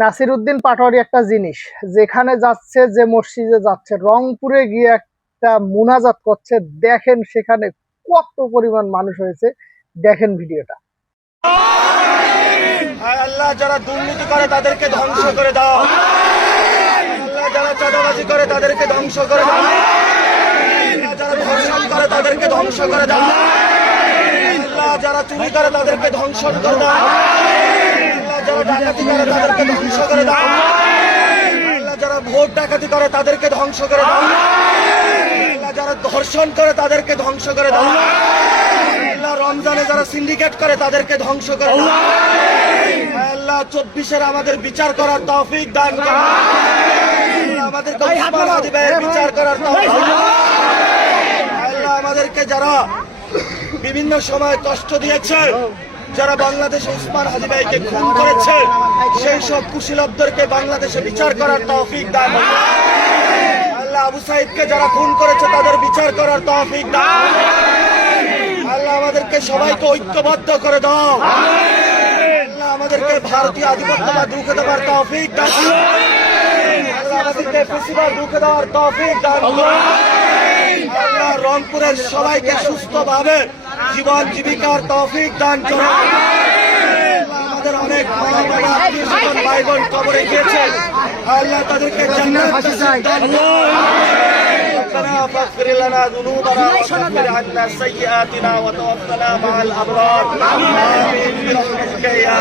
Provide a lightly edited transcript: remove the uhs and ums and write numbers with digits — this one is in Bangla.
নাসিরউদ্দিন পাটোয়ারি একটা জিনিস, যেখানে যাচ্ছে, যে মসজিদে যাচ্ছে, রংপুরে গিয়ে একটা মুনাজাত করছে, দেখেন সেখানে কত পরিমাণ মানুষ হয়েছে। দেখেন ভিডিওটা। আল্লাহ যারা দুর্নীতি করে তাদেরকে ধ্বংস করে দাও। আল্লাহ যারা চাঁদাবাজি করে তাদেরকে ধ্বংস করে দাও। আল্লাহ যারা ধর্ষণ করে তাদেরকে ধ্বংস করে দাও। আল্লাহ যারা চুরি করে তাদেরকে ধ্বংস করে দাও। আল্লাহ যারা ডাকাতি করে তাদেরকে ধ্বংস করে দাও। আল্লাহ যারা ভোট ডাকাতি করে তাদেরকে ধ্বংস করে দাও। আল্লাহ যারা ধর্ষণ করে তাদেরকে ধ্বংস করে দাও। আল্লাহ রমজানে যারা সিন্ডিকেট করে তাদেরকে ধ্বংস করে দাও। আল্লাহ 24-এর আমাদের বিচার করার তৌফিক দান করুন। আমাদেরকে উসমান হাদি ভাইয়ের বিচার করার তৌফিক। আল্লাহ আমাদেরকে যারা বিভিন্ন সময় কষ্ট দিয়েছে, যারা বাংলাদেশে উসমান হাদি ভাইকে খুন করেছে, সেই সব কুশীলবদেরকে বাংলাদেশে বিচার করার তৌফিক দান করুন। আল্লাহ আবু সাইদকে যারা খুন করেছে তাদের বিচার করার তৌফিক দান করুন। আল্লাহ আমাদেরকে সবাইকে ঐক্যবদ্ধ করে দাও। আল্লাহ আমাদেরকে ভারতীয় আধিপত্যবাদ রুখে দেওয়ার তৌফিক দান করুন। আল্লাহ আমাদেরকে ফেসিবাদ রুখে দেওয়ার তৌফিক দান করুন। আল্লাহ রংপুরের সবাইকে সুস্থভাবে জীবন জীবিকার তৌফিক দান করুন। আমাদের অনেক মা বাবা আত্মীয় স্বজন ভাই বোন কবরে গিয়েছে, আল্লাহ তাদেরকে জান্নাত নসিব দান করুন। ربنا فاغفر لنا ذنوبنا وكفر عنا سيئاتنا وتوفنا مع الأبرار آمين برحمتك يا